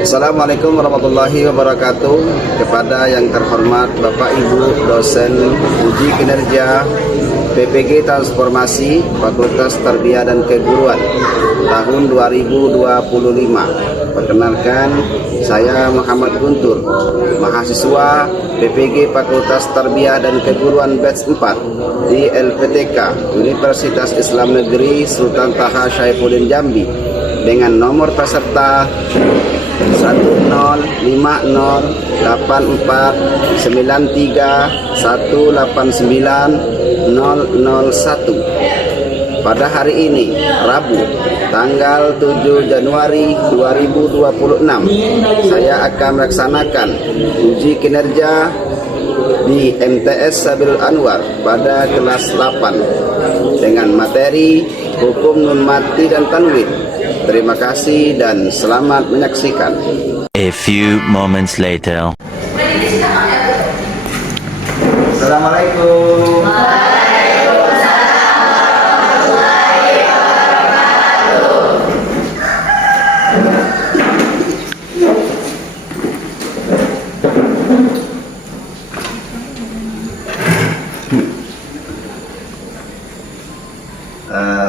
Assalamualaikum warahmatullahi wabarakatuh. Kepada yang terhormat Bapak Ibu dosen uji kinerja PPG Transformasi Fakultas Tarbiyah dan Keguruan tahun 2025. Perkenalkan, saya Muhammad Guntur, mahasiswa PPG Fakultas Tarbiyah dan Keguruan batch 4 di LPTK Universitas Islam Negeri Sultan Taha Saifuddin Jambi dengan nomor peserta 105083189001 pada hari ini, Rabu, tanggal 7 Januari 2026. Saya akan melaksanakan uji kinerja di MTS Sabilul Anwar pada kelas 8 dengan materi Hukum Nun Mati dan Tanwin. Terima kasih dan selamat menyaksikan. A few moments later. Assalamualaikum.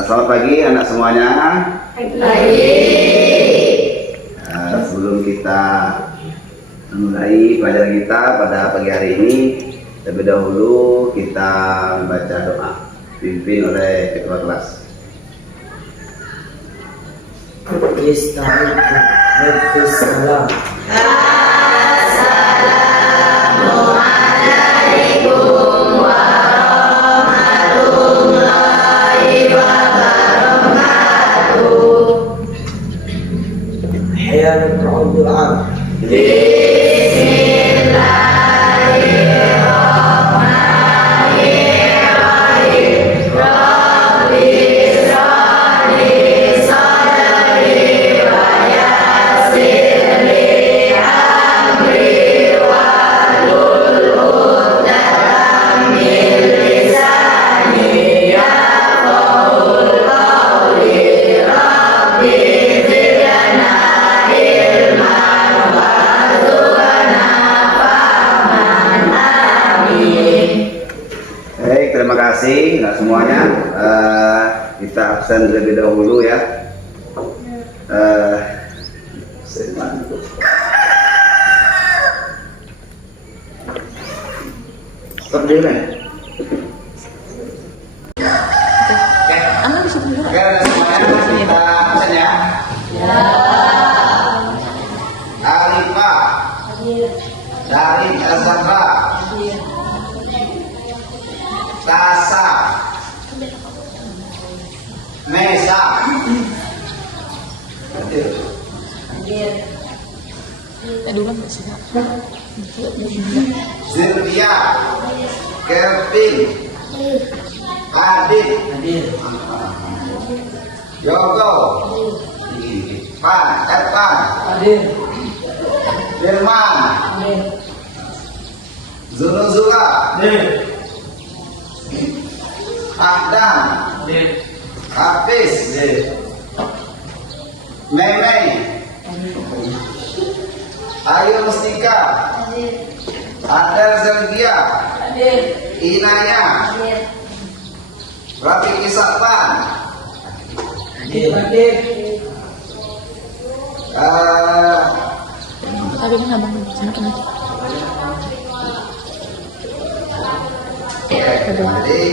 Selamat pagi anak semuanya. Sebelum kita memulai pelajaran kita pada pagi hari ini, terlebih dahulu kita membaca doa dipimpin oleh ketua kelas. Bismillahirrahmanirrahim. Terima kasih nah semuanya. Kita absen terlebih dahulu ya. Seperti ini. Oke, semuanya kita absen ya. Arifah dari Azhar, Tasa, Mesa, Zilvia, Kevin, Adit, Yogo, Evan, Firman, Zunuzula, Ahdan, Hafiz, Memei, Ayu Mustika, Adel Zelvia, Inaya, Rafiq Isakpan,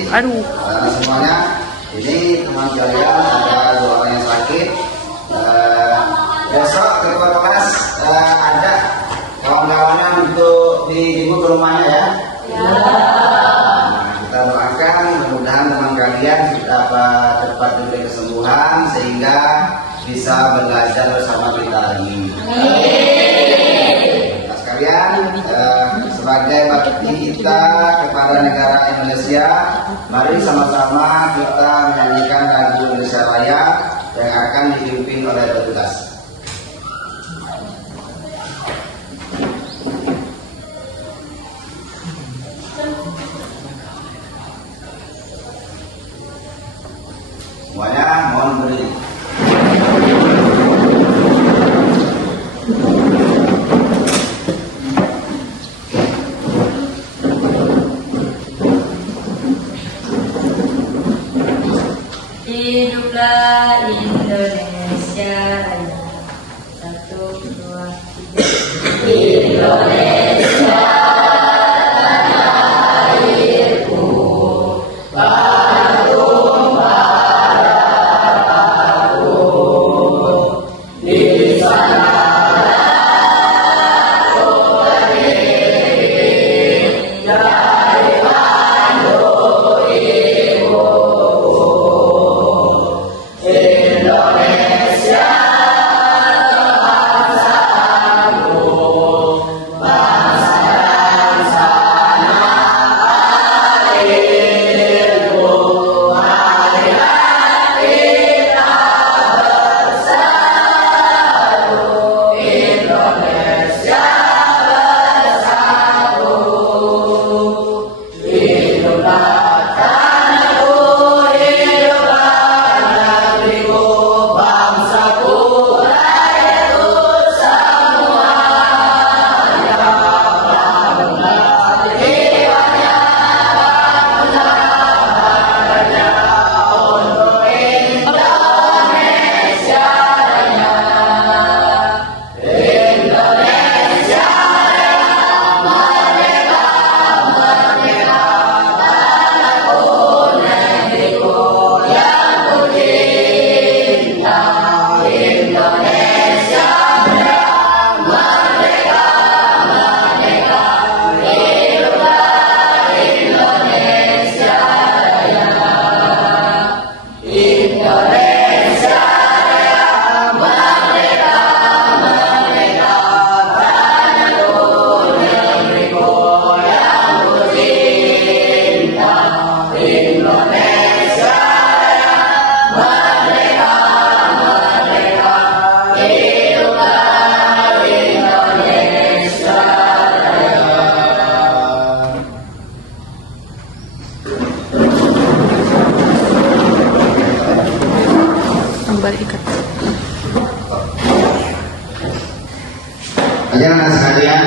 Aduh. Semuanya, ini teman kalian ada 2 orang yang sakit. Besok ketua kelas ada kawan-kawannya untuk dijemput ke rumahnya ya. Kita doakan mudah-mudahan teman kalian dapat cepat diberi kesembuhan sehingga bisa belajar bersama kita lagi. Sekalian, sebagai bakti kita kepada negara Indonesia, mari sama-sama kita menyanyikan lagu Indonesia Raya yang akan dipimpin oleh petugas. Semuanya mohon berdiri. Anak sekalian,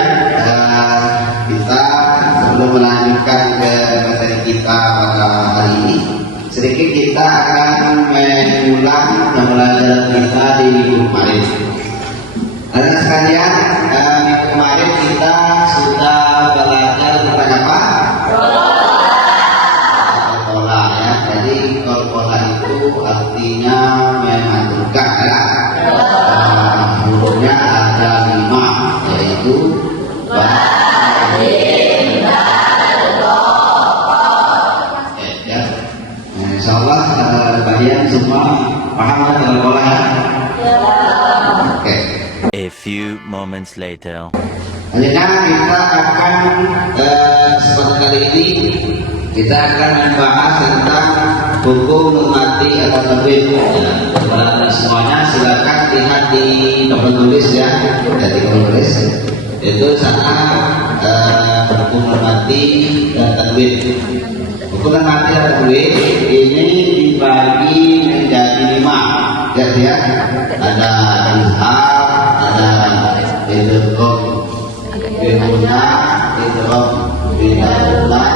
kita sebelum melanjutkan ke materi kita pada hari ini, sedikit kita akan mengulang pembelajaran kita di minggu kemarin. Anak sekalian, minggu kemarin kita sudah belajar tentang apa? Kolpola ya. Jadi kolpola itu artinya mengaturkan ya. Hurufnya ada 5, yaitu insya Allah kalian semua paham kan kolpola ya? Oke. A few moments later. Selanjutnya kita akan seperti kali ini kita akan membahas tentang hukum mati atau tabib. Semuanya silakan lihat di papan tulis ya, di papan tulis itu sana hukum mati dan tabib. Hukum mati dan tabib ini dibagi menjadi 5 ya, ada izhar, ada idgham, bihuna, idgham, bidallah,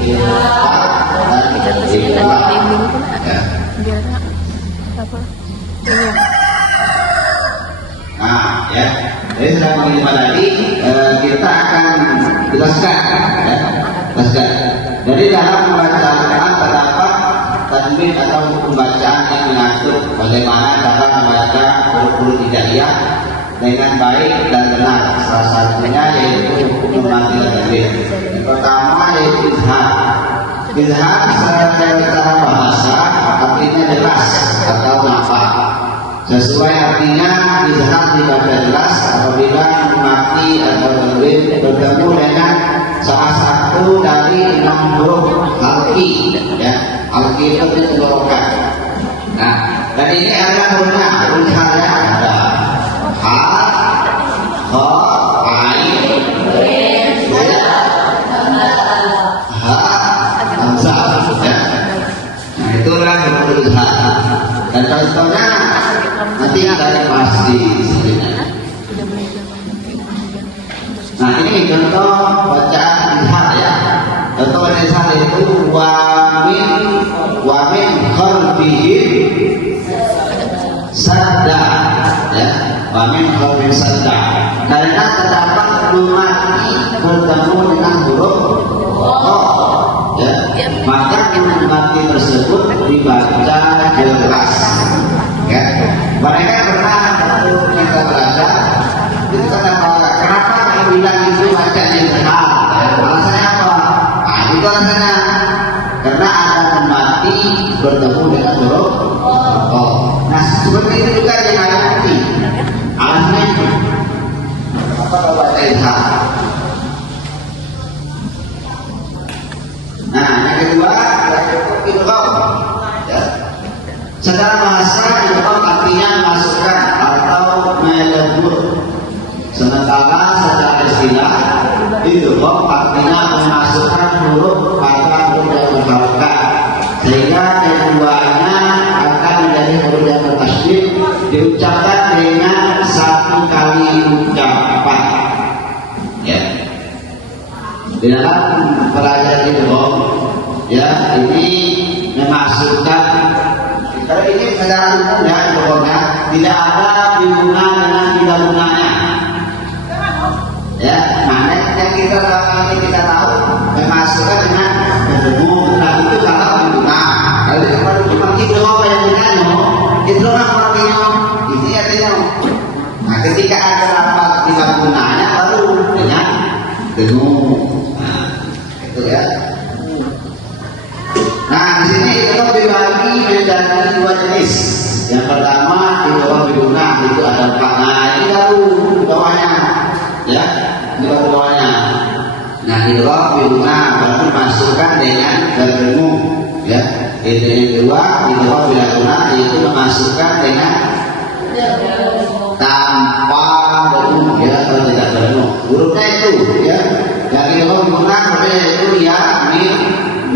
dan idgham. Nah, ya. Jadi setelah mengirimkan lagi, kita akan jelaskan, ya. Jelaskan. Jadi dalam membaca Al-Quran terdapat tajwid atau hukum bacaan yang mengatur bagaimana cara membaca huruf-huruf hijaiyah dengan baik dan benar. Salah satunya yaitu hukum mati dan tajwid. Yang pertama yaitu izhar. Izhar secara bahasa artinya jelas atau nampak. Sesuai artinya izhar dibaca jelas apabila mati atau tajwid bertemu dengan salah satu dari 6 huruf alqi ya. Alqi itu ditenggorokan. Nah, dan ini ada hurufnya, huruf ya ada ha, kha, ain, ya, ha, hamzah ya. Nah, itulah huruf izhar. Dan contohnya nanti ada pasti sebenarnya. Nah, ini contoh bacaan izhar ya. Contoh bacaan izhar itu wa min khalfihi sadda ya. Wa min khalfihi sadda. karena terdapat nun mati bertemu dengan huruf o, ya, maka nun mati tersebut dibaca jelas. Ya, mereka pernah kita baca itu kenapa yang bilang itu bacanya benar? Alasannya apa? Nah, itu alasannya karena ada nun mati bertemu dengan huruf o. Nah, seperti itu juga yang ada nanti. Alasannya itu apa kalau baca ilham? Nah, yang kedua idgham. Ya. Secara bahasa idgham artinya masukkan atau melebur. Sementara secara istilah idgham artinya memasukkan huruf pada huruf yang berharokat, sehingga keduanya akan menjadi huruf yang bertasydid diucapkan dengan satu kali ucapan. Ya. Di dalam pelajaran idgham, ya, ini memasukkan. Kalau ini secara umum ya, idghamnya tidak ada hubungan dengan tidak gunanya. Ya, mana yang kita tahu memasukkan dengan ketemu. Nah, itu kalau hubungan. Kalau itu baru cuma idgham yang dinamo, idgham artinya ini artinya. Nah, ketika ada lapat tidak gunanya baru dengan ketemu. Nah, itu ya. Nah, di sini idgham dibagi menjadi dua jenis. Yang pertama idgham biguna, itu ada empat. Nah, ini baru bawahnya, ya, ini baru bawahnya. Nah, idgham biguna baru masukkan dengan bertemu, ya. Itu yang kedua, idgham biguna itu memasukkan dengan tanpa bertemu, ya, atau tidak bertemu. Hurufnya itu, ya. Dari idgham biguna hurufnya itu ya, mim,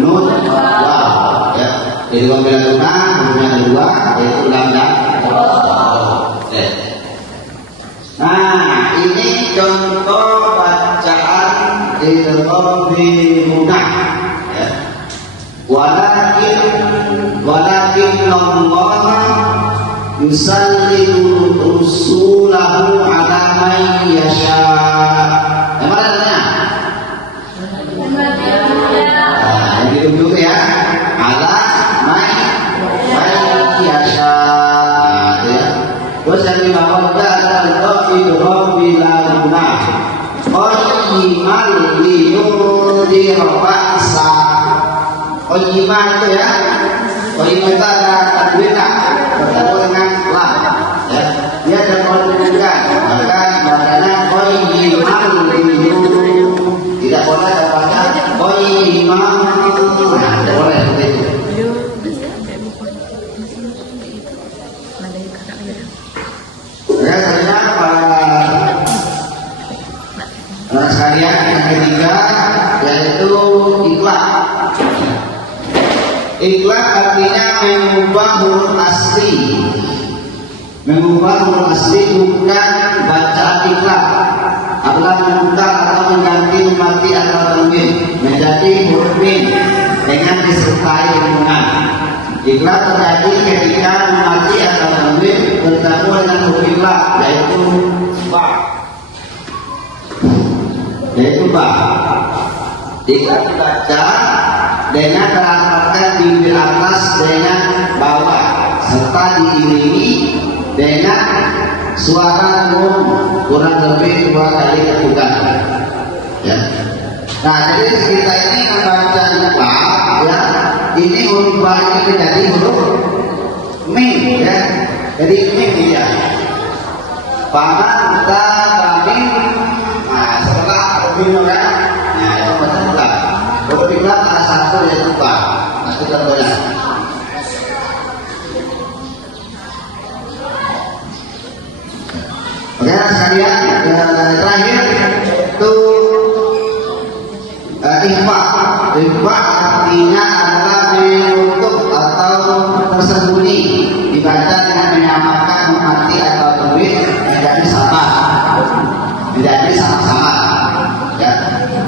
nun, waw, ya. Idgham biguna hurufnya kedua yaitu lam dan waw. Nah, ini contoh bacaan idgham biguna, ya. Walakin Allah yusallimu rusulahu ala man yasha. Yang mana artinya? Yang duduk ya, ala man yasha. Ya. Terus yang di bawah adalah idgham bilaguna. Qayyiman liyudhira ba'sa. Qayyiman itu ya. Qayyiman itu ada tadwinah bertemu dengan lam, ya. Dia ada konjungan, maka bacanya qayyiman liyudhira. Tidak boleh baca qayyiman. Nah, tidak boleh seperti itu. Ya, ternyata para sekalian, yang ketiga yaitu ikhlas. Ikhlas artinya mengubah huruf asli. Mengubah huruf asli bukan bacaan ikhlas. Adalah mengubah atau mengganti mati atau tanwin menjadi huruf min dengan disertai hubungan. Ikhlas terjadi ketika mati atau tanwin bertemu dengan huruf ikhlas, yaitu ba. Ikhlas dibaca dengan merapatkan bibir atas dengan bawah serta diiringi dengan suara nun kurang lebih 2 kali ketukan, ya. Nah, jadi kita ini membaca ikhlas, ya, ini huruf ba ini menjadi huruf mim, ya. Jadi mim ya. Paman kita kami. Nah, setelah huruf kan, nah itu betul. Huruf ikhlas ada satu yaitu ba. Nah, itu contohnya. Oke, sekalian, terakhir itu ikhfa. Ikhfa artinya adalah menutup atau tersembunyi, dibaca dengan menyamakan mati atau tanwin menjadi sama, menjadi sama-sama, ya.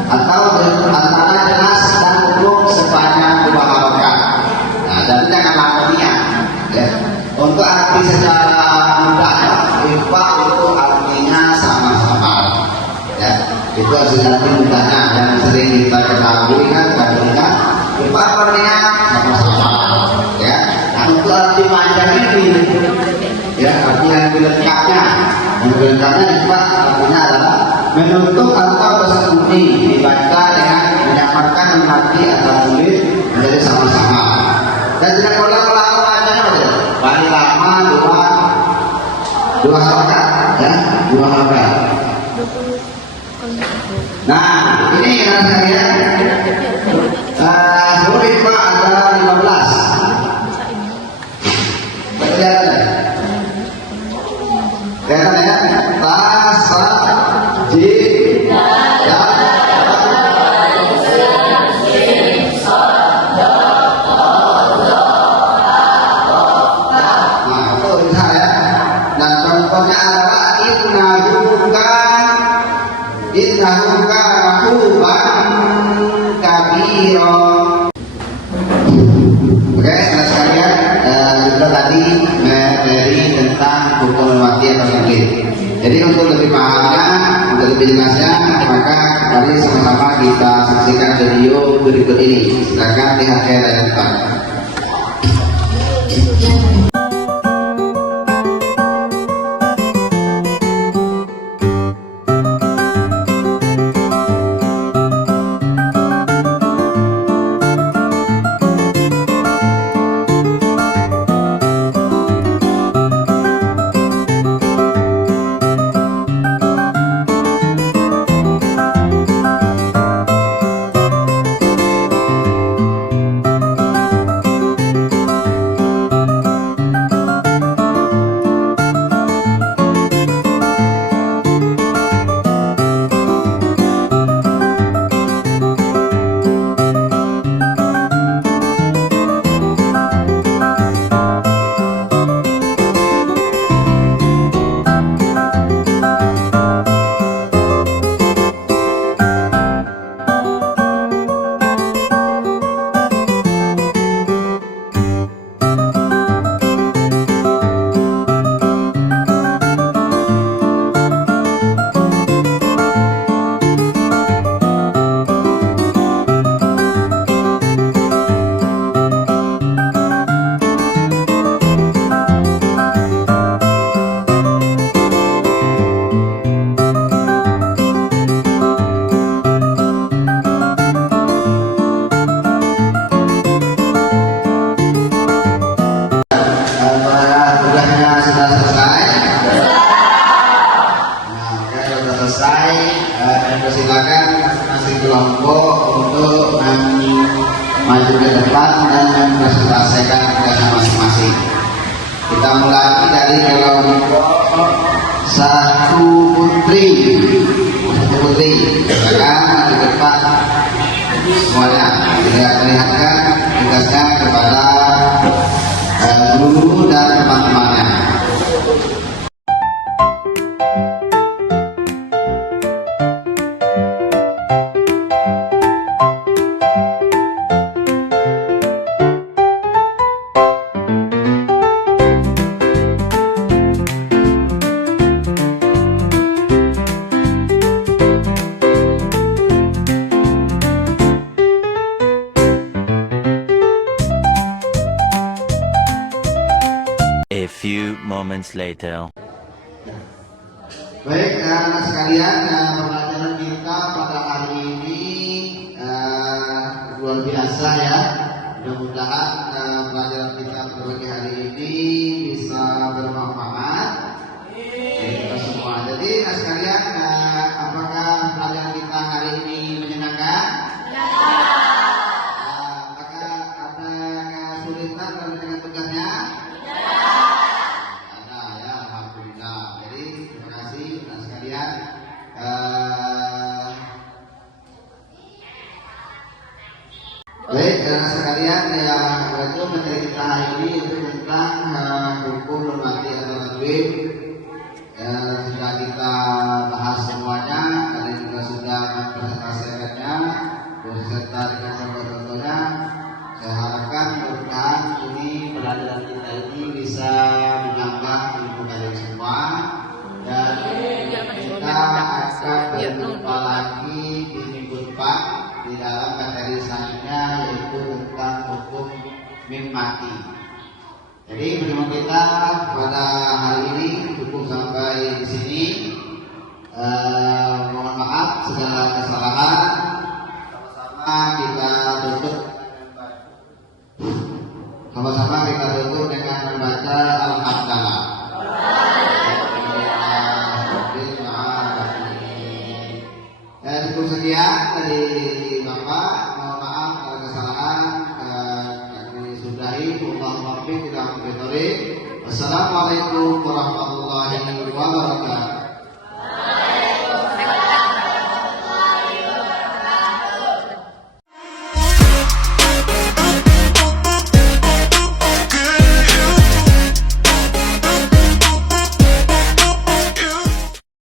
Atau antara jelas dan umum sepanjang dua harokat. Nah, jadi jangan lakukannya, ya. Untuk arti secara mudah, ikhfa itu artinya sama-sama. Itu hasilnya nanti mudahnya yang sering kita ketahui kan ketika paparnya sama-sama ya. Nah untuk arti panjang ini ya, arti yang dilengkapnya juga artinya adalah menutup atau bersembunyi, dibaca dengan menyamarkan arti atau tulis menjadi sama-sama. Dan tidak ulang-ulang bacanya paling lama dua harokat ya, dua harokat. Nah ini yang saya huruf ada 15. Kelihatan ya, tasa ji ya. Nah itu bisa ya. Dan contohnya adalah innahuka mahuban kabiro. Oke, saudara sekalian, kita tadi materi tentang hukum mati atau sakit. Jadi untuk lebih pahamnya, untuk lebih jelasnya, maka mari sama-sama kita saksikan video berikut ini. Silakan lihat ke layar depan. Silakan masing-masing kelompok untuk maju ke depan dan mempresentasikan tugasnya masing-masing. Kita mulai dari kelompok satu putri. Silakan maju ke depan semuanya. Kita perlihatkan tugasnya kepada guru dan teman-temannya. A few moments later. Baik, anak sekalian, pelajaran kita pada hari ini luar biasa ya. Mudah-mudahan pelajaran kita pada pagi hari ini bisa bermanfaat bagi kita semua. Jadi, anak sekalian, apakah pelajaran kita hari ini menyenangkan? Ya. Apakah ada kesulitan dalam menjalankan tugasnya? Baik, anak sekalian, itu materi kita hari ini itu tentang hukum normatif atau tajwid. Sudah kita bahas semuanya, kalian juga sudah mempresentasikannya beserta dengan contoh-contohnya. Saya harapkan mudah-mudahan ini pelajaran kita ini bisa menambah ilmu kalian semua dan kita akan berjumpa lagi di minggu depan di dalam materi selanjutnya, yaitu tentang hukum mim mati. Jadi pertemuan kita pada hari ini cukup sampai di sini. Mohon maaf segala kesalahan. Sama-sama kita tutup dengan membaca Al-Hamdalah. Cukup sekian dari Bapak. Mohon maaf kalau kesalahan kami sudahi. Wassalamualaikum warahmatullahi wabarakatuh.